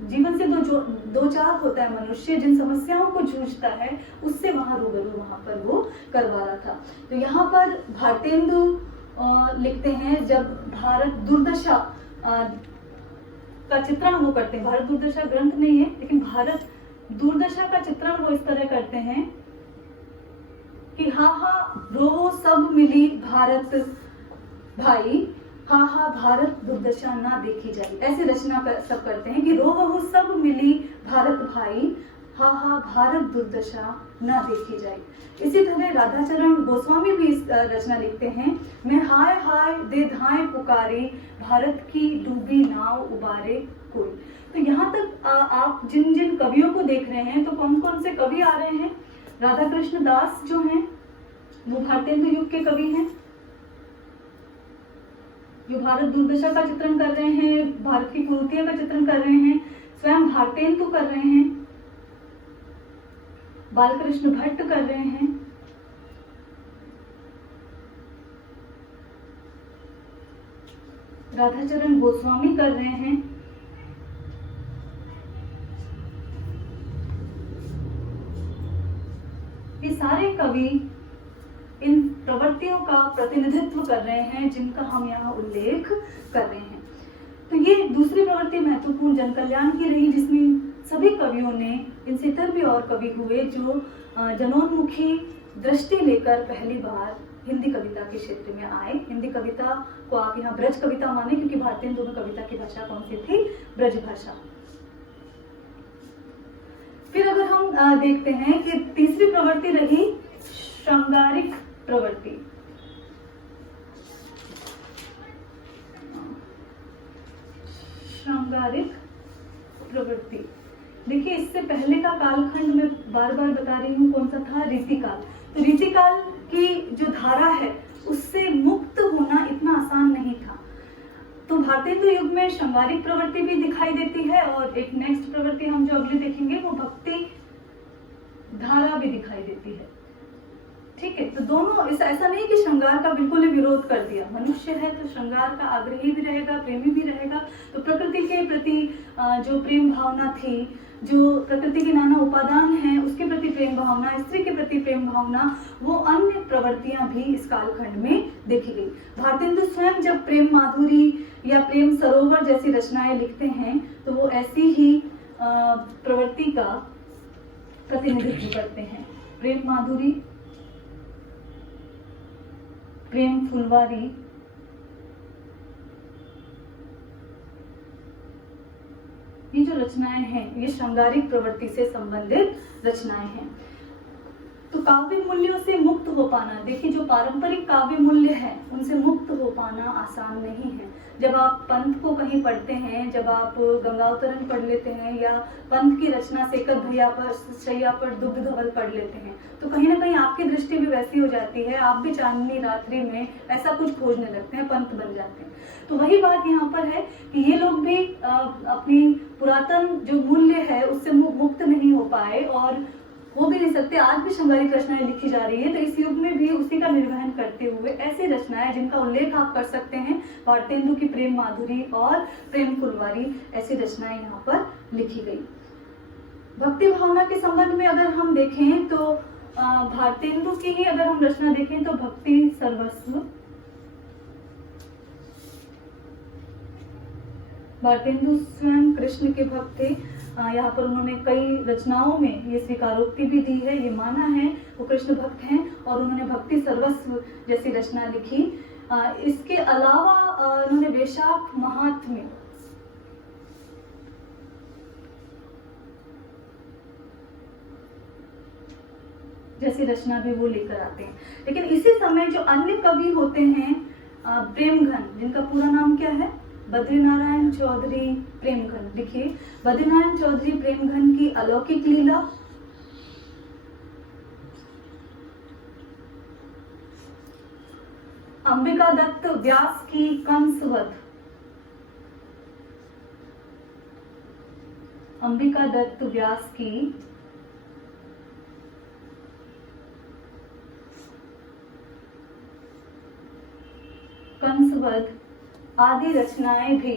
जीवन से दो चार होता है मनुष्य, जिन समस्याओं को जूझता है उससे वहां रूबरू वहां पर वो करवा रहा था। तो यहाँ पर भारतेंदु लिखते हैं, जब भारत दुर्दशा का चित्रण वो करते हैं, भारत दुर्दशा ग्रंथ नहीं है लेकिन भारत दुर्दशा का चित्रण वो इस तरह करते हैं कि हा हा रो सब मिली भारत भाई, हा हा भारत दुर्दशा ना देखी जाए। ऐसी रचना सब करते हैं कि रो बहु सब मिली भारत भाई, हा हा भारत दुर्दशा ना देखी जाए। इसी तरह राधाचरण गोस्वामी भी इस रचना लिखते हैं, मैं हाय हाय दे धाए पुकारी, भारत की डूबी नाव उबारे कोई। तो यहाँ तक आप जिन जिन कवियों को देख रहे हैं, तो कौन कौन से कवि आ रहे हैं, राधा कृष्ण दास जो हैं वो भारतेंदु युग के कवि हैं, जो भारत दुर्दशा का चित्रण कर रहे हैं, भारत की कुरीतियों का चित्रण कर रहे हैं, स्वयं भारतेंदु कर रहे हैं, बालकृष्ण भट्ट कर रहे हैं, राधाचरण गोस्वामी कर रहे हैं। ये सारे कवि इन प्रवृत्तियों का प्रतिनिधित्व कर रहे हैं जिनका हम यहाँ उल्लेख कर रहे हैं। तो ये दूसरी प्रवृत्ति महत्वपूर्ण जन कल्याण की रही, जिसमें सभी कवियों ने, इनसे इतर भी और कवि हुए जो जनोन्मुखी दृष्टि लेकर पहली बार हिंदी कविता के क्षेत्र में आए। हिंदी कविता को आप यहाँ ब्रज कविता माने, क्योंकि भारतेंदु में कविता की भाषा कौन सी थी, ब्रज भाषा। फिर अगर हम देखते हैं कि तीसरी प्रवृत्ति रही श्रृंगारिक प्रवृत्ति। श्रृंगारिक प्रवृत्ति, देखिए इससे पहले का कालखंड में बार बार बता रही हूँ कौन सा था, रीतिकाल। तो रीतिकाल की जो धारा है उससे मुक्त होना इतना आसान नहीं था। तो भारतेंदु युग में श्रृंगारिक प्रवृत्ति भी दिखाई देती है, और एक नेक्स्ट प्रवृत्ति हम जो अगली देखेंगे वो भक्ति धारा भी दिखाई देती है। ठीक है, तो दोनों ऐसा नहीं कि श्रृंगार का बिल्कुल ही विरोध कर दिया। मनुष्य है तो श्रृंगार का आग्रही भी रहेगा, प्रेमी भी रहेगा। तो प्रकृति के प्रति जो प्रेम भावना थी, जो प्रकृति के नाना उपादान हैं उसके प्रति प्रेम भावना, स्त्री के प्रति प्रेम भावना, वो अन्य प्रवृत्तियां भी इस कालखंड में देखी गई। भारतेंदु स्वयं जब प्रेम माधुरी या प्रेम सरोवर जैसी रचनाएं लिखते हैं तो वो ऐसी ही प्रवृत्ति का प्रतिनिधित्व करते हैं। प्रेम माधुरी, प्रेम फुलवारी, ये जो रचनाएं हैं ये श्रृंगारिक प्रवृत्ति से संबंधित रचनाएं हैं। तो काव्य मूल्यों से मुक्त हो पाना, देखिए जो पारंपरिक काव्य मूल्य है उनसे मुक्त हो पाना आसान नहीं है। जब आप पंथ को कहीं पढ़ते हैं, जब आप गंगावतरण पढ़ लेते हैं या पंथ की रचना सेकत भैया पर शैया पर दुग्ध धवल पढ़ लेते हैं, तो कहीं ना कहीं आपकी दृष्टि भी वैसी हो जाती है, आप भी चांदनी रात्रि में ऐसा कुछ खोजने लगते हैं, पंथ बन जाते हैं। तो वही बात यहाँ पर है कि ये लोग भी अपनी पुरातन जो मूल्य है उससे मुक्त नहीं हो पाए और हो भी नहीं सकते। आज भी श्रृंगारिक रचनाएं लिखी जा रही है, तो इस युग में भी उसी का निर्वहन करते हुए ऐसी रचनाएं जिनका उल्लेख आप कर सकते हैं, भारतेंदु की प्रेम माधुरी और प्रेम फुलवारी, ऐसी रचनाएं यहाँ पर लिखी गई। भक्ति भावना के संबंध में अगर हम देखें तो भारतेंदु की ही अगर हम रचना देखें तो भक्ति सर्वस्व, भारतेंदु स्वयं कृष्ण के भक्त थे। यहाँ पर उन्होंने कई रचनाओं में ये स्वीकारोक्ति भी दी है, ये माना है वो कृष्ण भक्त हैं और उन्होंने भक्ति सर्वस्व जैसी रचना लिखी। इसके अलावा उन्होंने वैशाख महात्म्य जैसी रचना भी वो लेकर आते हैं। लेकिन इसी समय जो अन्य कवि होते हैं प्रेमघन, जिनका पूरा नाम क्या है, बद्रीनारायण चौधरी प्रेमघन। लिखिए, बद्रीनारायण चौधरी प्रेमघन की अलौकिक लीला, अंबिका दत्त व्यास की कंसवध, अंबिका दत्त व्यास की कंसवध आदि रचनाएं भी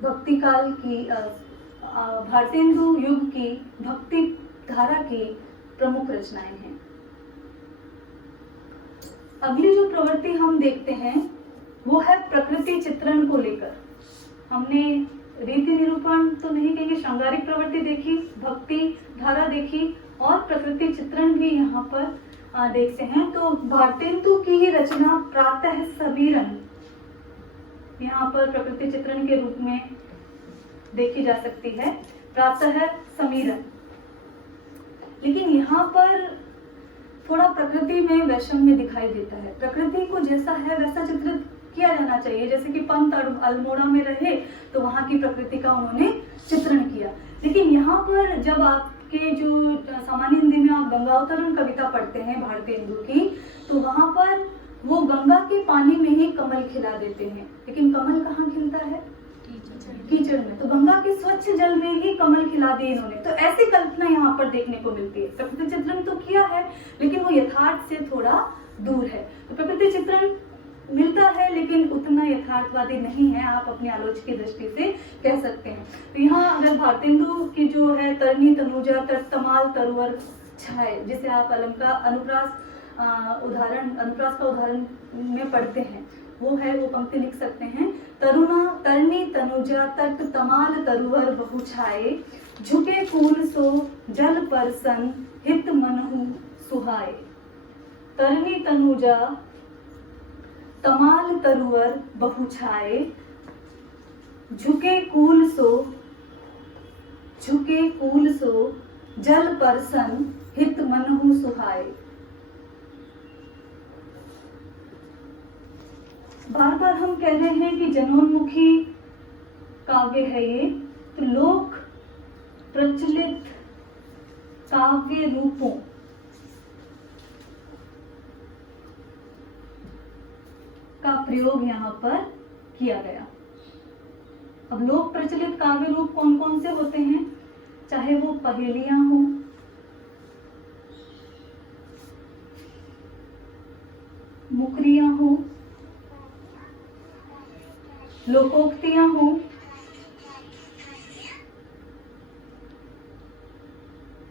भक्ति काल की भारतेंदु युग की भक्ति धारा की प्रमुख रचनाएं हैं। अगली जो प्रवृत्ति हम देखते हैं वो है प्रकृति चित्रण को लेकर। हमने रीति निरूपण तो नहीं कहेंगे, श्रृंगारिक प्रवृत्ति देखी, भक्ति धारा देखी और प्रकृति चित्रण भी यहाँ पर देखते हैं। तो भारतेंदु की ही रचना प्रातः समीरन यहाँ पर प्रकृति चित्रण के रूप में देखी जा सकती है, प्रातः समीरन। लेकिन यहाँ पर थोड़ा प्रकृति में वैषम्य दिखाई देता है। प्रकृति को जैसा है वैसा चित्रित किया जाना चाहिए, जैसे कि पंत अल्मोड़ा में रहे तो वहां की प्रकृति का उन्होंने चित्रण किया। लेकिन यहाँ पर जब आपके जो सामान्य हिंदी में आप गंगावतरण कविता पढ़ते हैं भारतेंदु की, तो वहां पर वो गंगा के पानी में ही कमल खिला देते हैं। लेकिन कमल कहाँ खिलता है? कीचड़ में। तो गंगा के स्वच्छ जल में ही कमल खिला दिए इन्होंने। तो ऐसी कल्पना यहाँ पर देखने को मिलती है। प्रकृति चित्रण तो किया है लेकिन वो यथार्थ से थोड़ा दूर है। तो प्रकृति चित्रण मिलता है लेकिन उतना यथार्थवादी नहीं है, आप अपनी आलोचक की दृष्टि से कह सकते हैं। तो यहाँ अगर भारतेंदु की जो है तरनी तनुजा तमाल तरुवर छाए, जिसे आप अनुप्रास का उदाहरण में पढ़ते हैं, वो है, वो पंक्ति लिख सकते हैं, तरुणा तरनी तनुजा तट तमाल तरुवर बहु छाए, झुके कूल सो जल परसन हित मनहु सुहाए। तरनी तनुजा तमाल तरुवर बहु छाए, झुके कूल सो जल परसन हित मनहु सुहाए। बार बार हम कह रहे हैं कि जनोन्मुखी काव्य है ये, तो लोक प्रचलित काव्य रूपों प्रयोग यहाँ पर किया गया। अब लोक प्रचलित काव्य रूप कौन कौन से होते हैं, चाहे वो पहेलियां हो, मुकरियां हो, लोकोक्तियां हो,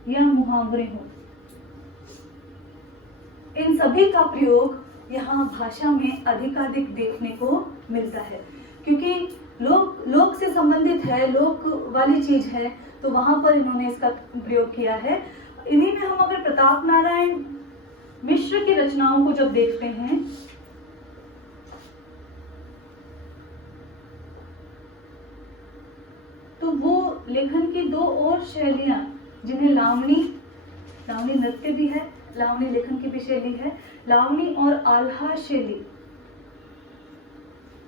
या मुहावरे हो, इन सभी का प्रयोग यहाँ भाषा में अधिकाधिक देखने को मिलता है। क्योंकि लोक से संबंधित है, लोक वाली चीज है, तो वहां पर इन्होंने इसका प्रयोग किया है। इन्हीं में हम अगर प्रताप नारायण मिश्र की रचनाओं को जब देखते हैं तो वो लेखन की दो और शैलियां, जिन्हें लावणी नृत्य भी है, लावणी लेखन की भी शैली है, लावणी और आल्हा शैली,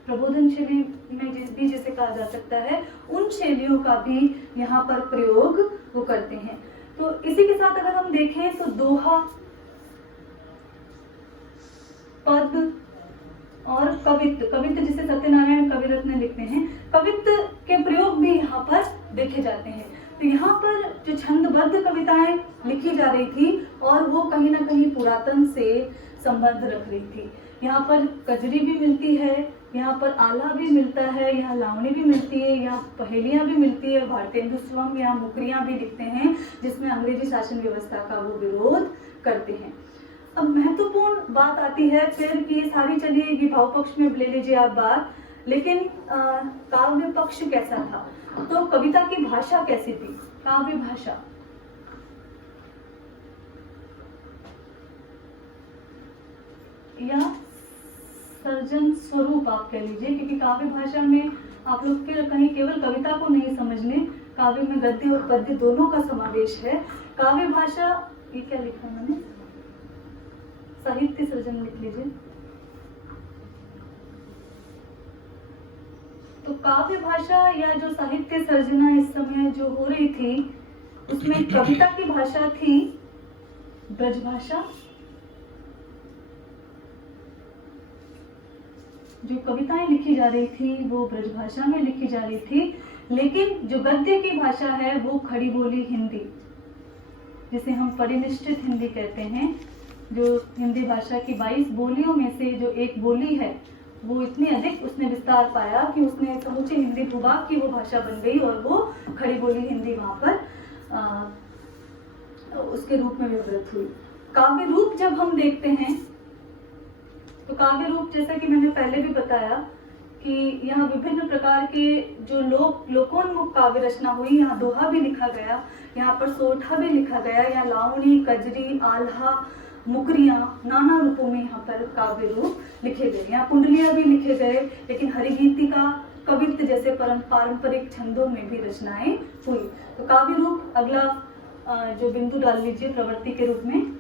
प्रबोधन शैली में भी जिसे कहा जा सकता है, उन शैलियों का भी यहाँ पर प्रयोग वो करते हैं। तो इसी के साथ अगर हम देखें तो दोहा, पद और कवित्व जिसे सत्यनारायण कविरत्न लिखते हैं, कवित्व के प्रयोग भी यहाँ पर देखे जाते हैं। तो यहाँ पर जो छंदबद्ध कविताएं लिखी जा रही थी और वो कहीं ना कहीं पुरातन से संबंध रख रही थी। यहाँ पर कजरी भी मिलती है, यहाँ पर आला भी मिलता है, यहाँ लावणी भी मिलती है, यहाँ पहेलियां भी मिलती है, भारतेंदु स्वयं यहाँ मुकरियां भी लिखते हैं, जिसमें अंग्रेजी शासन व्यवस्था का वो विरोध करते हैं। अब महत्वपूर्ण बात आती है फिर कि सारी चलिए ये भाव पक्ष में ले लीजिए आप बात, लेकिन काव्य पक्ष कैसा था, तो कविता की भाषा कैसी थी, काव्य भाषा। या सर्जन स्वरूप आप कह लीजिए, क्योंकि काव्य भाषा में आप लोग के कहीं केवल कविता को नहीं समझने, काव्य में गद्य और पद्य दोनों का समावेश है। काव्य भाषा, ये क्या लिखा है मैंने, साहित्य सृजन लिख लीजिए। तो काव्य भाषा या जो साहित्य सर्जना इस समय जो हो रही थी, उसमें कविता की भाषा थी ब्रजभाषा। जो कविताएं लिखी जा रही थी वो ब्रजभाषा में लिखी जा रही थी, लेकिन जो गद्य की भाषा है वो खड़ी बोली हिंदी, जिसे हम परिनिष्ठित हिंदी कहते हैं। जो हिंदी भाषा की 22 बोलियों में से जो एक बोली है, वो इतनी अधिक उसने विस्तार पाया कि उसने समूचे हिंदी भूभाग की वो भाषा बन गई और वो खड़ी बोली हिंदी वहां पर उसके रूप में विवृत हुई। काव्य रूप जब हम देखते हैं तो काव्य रूप, जैसा कि मैंने पहले भी बताया कि यहाँ विभिन्न प्रकार के जो लोकोन्मुख काव्य रचना हुई, यहाँ दोहा भी लिखा गया, यहाँ पर सोठा भी लिखा गया, यहाँ लावणी, कजरी, आल्हा, मुकरियां, नाना रूपों में यहाँ पर काव्य रूप लिखे गए। यहाँ कुंडलियां भी लिखे गए, लेकिन हरिगीतिका, कवित्व जैसे पारंपरिक छंदों में भी रचनाएं हुई। तो काव्य रूप, अगला जो बिंदु डाल लीजिए प्रवृत्ति के रूप में।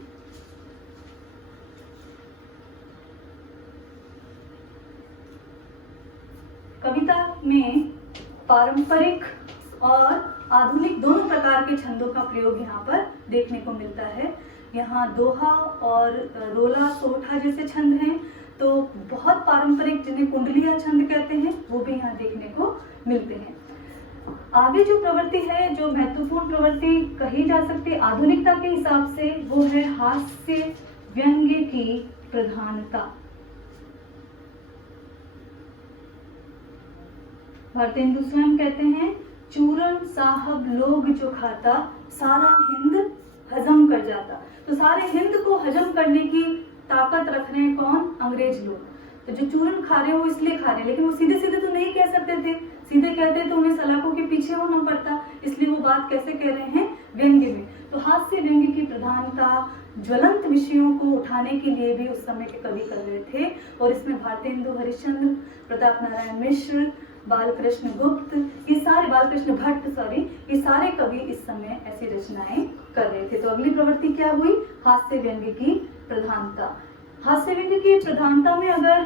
कविता में पारंपरिक और आधुनिक दोनों प्रकार के छंदों का प्रयोग यहाँ पर देखने को मिलता है। यहाँ दोहा और रोला, सोठा जैसे छंद हैं, तो बहुत पारंपरिक जिन्हें कुंडलिया छंद कहते हैं वो भी यहाँ देखने को मिलते हैं। आगे जो प्रवृत्ति है, जो महत्वपूर्ण प्रवृत्ति कही जा सकती है आधुनिकता के हिसाब से, वो है हास्य व्यंग्य की प्रधानता। भारतेंदु स्वयं कहते हैं, चूरन साहब लोग जो खाता, सारा हिंद हजम कर जाता। तो सारे हिंद को हजम करने की ताकत रख रहे हैं कौन? अंग्रेज लोग। तो जो चूरन खा रहे हैं वो इसलिए खा रहे हैं, लेकिन वो सीधे सीधे तो नहीं कह सकते थे, सीधे कहते तो उन्हें सलाखों के पीछे होना पड़ता, इसलिए वो बात कैसे कह रहे हैं? व्यंग्य में। तो हास्य व्यंग्य की प्रधानता, ज्वलंत विषयों को उठाने के लिए भी उस समय के कवि कर रहे थे, और इसमें भारतेंदु हरिश्चंद्र, प्रताप नारायण मिश्र, बालकृष्ण गुप्त, ये सारे, बालकृष्ण भट्ट सॉरी, ये सारे कवि इस समय ऐसी रचनाएं कर रहे थे। तो अगली प्रवृत्ति क्या हुई? हास्य व्यंग्य की प्रधानता। हास्य व्यंग्य की प्रधानता में अगर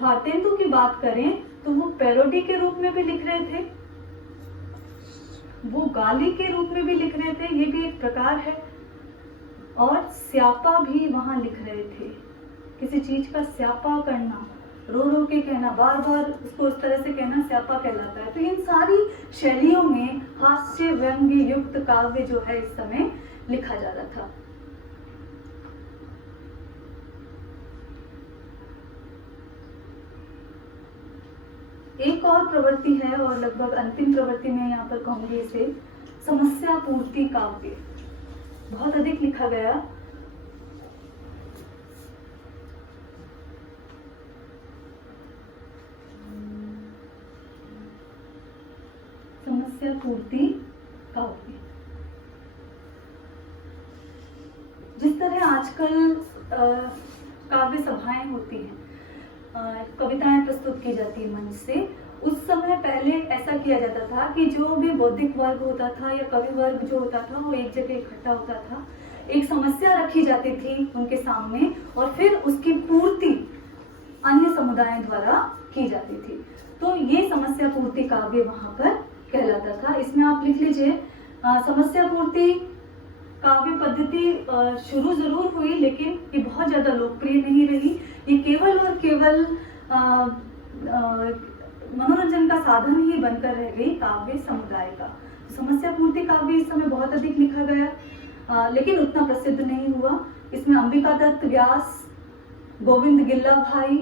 भारतेंदु की बात करें तो वो पैरोडी के रूप में भी लिख रहे थे, वो गाली के रूप में भी लिख रहे थे, ये भी एक प्रकार है, और स्यापा भी वहां लिख रहे थे। किसी चीज का स्यापा करना, रो रो के कहना, बार बार उसको उस तरह से कहना स्यापा कहलाता है। तो इन सारी शैलियों में हास्य व्यंग्य युक्त काव्य जो है इस समय लिखा जा रहा था। एक और प्रवृत्ति है और लगभग अंतिम प्रवृत्ति में यहाँ पर कहूंगी इसे, समस्या पूर्ति काव्य। बहुत अधिक लिखा गया। समस्या पूर्ति काव्य। जिस तरह आजकल काव्य सभाएं होती हैं, कविताएं प्रस्तुत की जाती है मंच से, उस समय पहले ऐसा किया जाता था कि जो भी बौद्धिक वर्ग होता था या कवि वर्ग जो होता था वो एक जगह इकट्ठा होता था, एक समस्या रखी जाती थी उनके सामने और फिर उसकी पूर्ति अन्य समुदायों द्वारा की जाती थी। तो ये समस्या पूर्ति काव्य वहां पर कहलाता था। इसमें आप लिख लीजिए, समस्या पूर्ति काव्य पद्धति शुरू जरूर हुई लेकिन ये बहुत ज्यादा लोकप्रिय नहीं रही। ये केवल और केवल मनोरंजन का साधन ही बनकर रह गई काव्य समुदाय का। समस्या पूर्ति काव्य इस समय बहुत अधिक लिखा गया लेकिन उतना प्रसिद्ध नहीं हुआ। इसमें अंबिका दत्त व्यास, गोविंद गिल्ला भाई,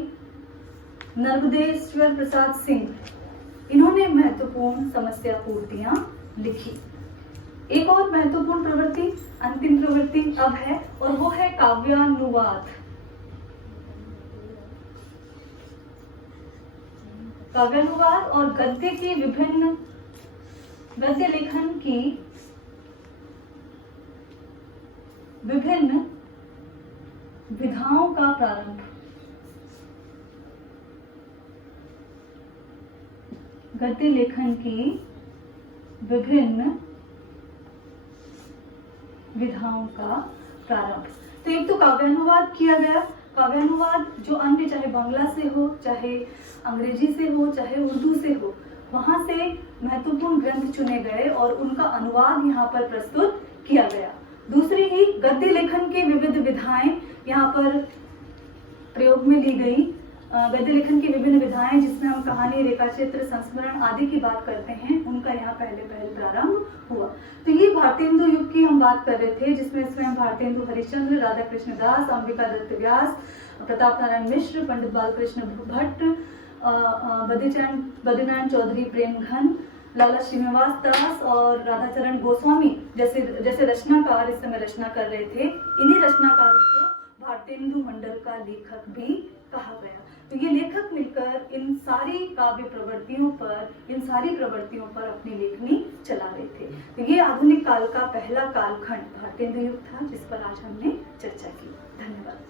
नर्मदेश्वर प्रसाद सिंह, इन्होंने महत्वपूर्ण समस्या पूर्तियां लिखी। एक और महत्वपूर्ण प्रवृत्ति, अंतिम प्रवृत्ति अब है और वो है काव्यानुवाद। काव्यानुवाद और गद्य की विभिन्न गद्य लेखन की विभिन्न विधाओं का प्रारंभ। गद्य लेखन की विभिन्न विधाओं का प्रारंभ। तो एक तो काव्यानुवाद किया गया। काव्यानुवाद जो अन्य चाहे बांग्ला से हो, चाहे अंग्रेजी से हो, चाहे उर्दू से हो, वहां से महत्वपूर्ण ग्रंथ चुने गए और उनका अनुवाद यहाँ पर प्रस्तुत किया गया। दूसरी ही गद्य लेखन की विविध विधाएं यहाँ पर प्रयोग में ली गई। गद्य लेखन की विभिन्न विधाएं जिसमें हम कहानी, रेखाचित्र, संस्मरण आदि की बात करते हैं, उनका यहाँ पहले प्रारंभ हुआ। तो ये भारतेंदु युग की हम बात कर रहे थे, जिसमें स्वयं भारतेंदु हरिश्चंद्र, राधा कृष्ण दास, अंबिका दत्त व्यास, प्रताप नारायण मिश्र, पंडित बालकृष्ण भट्ट, बद्रीनारायण चौधरी प्रेमघन, लाला श्रीनिवास दास और राधाचरण गोस्वामी जैसे रचनाकार इस समय रचना कर रहे थे। इन्हीं रचनाकारों को भारतेंदु मंडल का लेखक भी कहा गया। तो ये लेखक मिलकर इन सारी काव्य प्रवृत्तियों पर, इन सारी प्रवृत्तियों पर अपनी लेखनी चला रहे थे। तो ये आधुनिक काल का पहला कालखंड भारतेंदु युग था जिस पर आज हमने चर्चा की। धन्यवाद।